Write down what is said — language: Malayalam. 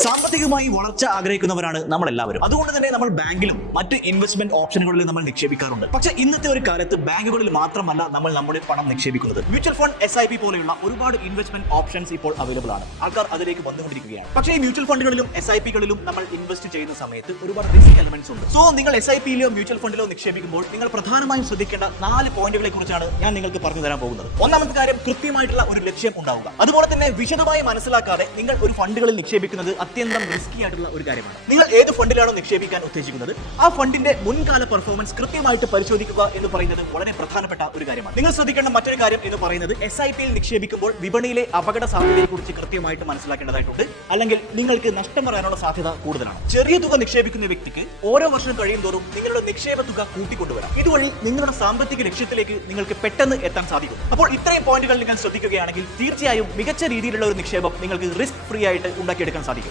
സാമ്പത്തികമായി വളർച്ച ആഗ്രഹിക്കുന്നവരാണ് നമ്മൾ എല്ലാവരും. അതുകൊണ്ട് തന്നെ നമ്മൾ ബാങ്കിലും മറ്റ് ഇൻവെസ്റ്റ്മെന്റ് ഓപ്ഷനുകളിൽ നമ്മൾ നിക്ഷേപിക്കാറുണ്ട്. പക്ഷേ ഇന്നത്തെ ഒരു കാലത്ത് ബാങ്കുകളിൽ മാത്രമല്ല നമ്മൾ നമ്മുടെ പണം നിക്ഷേപിക്കുന്നത്. മ്യൂച്വൽ ഫണ്ട്, SIP പോലെയുള്ള ഒരുപാട് ഇൻവെസ്റ്റ്മെന്റ് ഓപ്ഷൻസ് ഇപ്പോൾ അവൈലബിൾ ആണ്. ആൾക്കാർ അതിലേക്ക് വന്നുകൊണ്ടിരിക്കുകയാണ്. പക്ഷേ ഈ മ്യൂച്വൽ ഫണ്ടുകളിലും SIP കളിലും നമ്മൾ ഇൻവെസ്റ്റ് ചെയ്യുന്ന സമയത്ത് ഒരുപാട് റിസ്ക് എലമെന്റ്സ് ഉണ്ട്. സോ നിങ്ങൾ SIP യിലോ മ്യൂച്വൽ ഫണ്ടിലോ നിക്ഷേപിക്കുമ്പോൾ നിങ്ങൾ പ്രധാനമായും ശ്രദ്ധിക്കേണ്ട 4 പോയിന്റുകളെ കുറിച്ചാണ് ഞാൻ നിങ്ങൾക്ക് പറഞ്ഞു തരാൻ പോകുന്നത്. ഒന്നാമത്തെ കാര്യം, കൃത്യമായിട്ടുള്ള ഒരു ലക്ഷ്യം ഉണ്ടാവുക. അതുപോലെ തന്നെ വിശദമായി മനസ്സിലാക്കാതെ നിങ്ങൾ ഒരു ഫണ്ടുകളിൽ നിക്ഷേപിക്കുന്നത് അത്യന്തം റിസ്കി ആയിട്ടുള്ള ഒരു കാര്യമാണ്. നിങ്ങൾ ഏത് ഫണ്ടിലാണോ നിക്ഷേപിക്കാൻ ഉദ്ദേശിക്കുന്നത് ആ ഫണ്ടിന്റെ മുൻകാല പെർഫോമൻസ് കൃത്യമായിട്ട് പരിശോധിക്കുക എന്ന് പറയുന്നത് വളരെ പ്രധാനപ്പെട്ട ഒരു കാര്യമാണ്. നിങ്ങൾ ശ്രദ്ധിക്കേണ്ട മറ്റൊരു കാര്യം എന്ന് പറയുന്നത്, SIP യിൽ നിക്ഷേപിക്കുമ്പോൾ വിപണിയിലെ അപകട സാധ്യതയെക്കുറിച്ച് കൃത്യമായിട്ട് മനസ്സിലാക്കേണ്ടതായിട്ടുണ്ട്. അല്ലെങ്കിൽ നിങ്ങൾക്ക് നഷ്ടം വരാനുള്ള സാധ്യത കൂടുതലാണ്. ചെറിയ തുക നിക്ഷേപിക്കുന്ന വ്യക്തിക്ക് ഓരോ വർഷം കഴിയുന്തോറും നിങ്ങളുടെ നിക്ഷേപ തുക കൂട്ടിക്കൊണ്ടുവരാം. ഇതുവഴി നിങ്ങളുടെ സാമ്പത്തിക ലക്ഷ്യത്തിലേക്ക് നിങ്ങൾക്ക് പെട്ടെന്ന് എത്താൻ സാധിക്കും. അപ്പോൾ ഇത്രയും പോയിന്റുകൾ നിങ്ങൾ ശ്രദ്ധിക്കുകയാണെങ്കിൽ തീർച്ചയായും മികച്ച രീതിയിലുള്ള ഒരു നിക്ഷേപം നിങ്ങൾക്ക് റിസ്ക് ഫ്രീ ആയിട്ട് ഉണ്ടാക്കിയെടുക്കാൻ സാധിക്കും.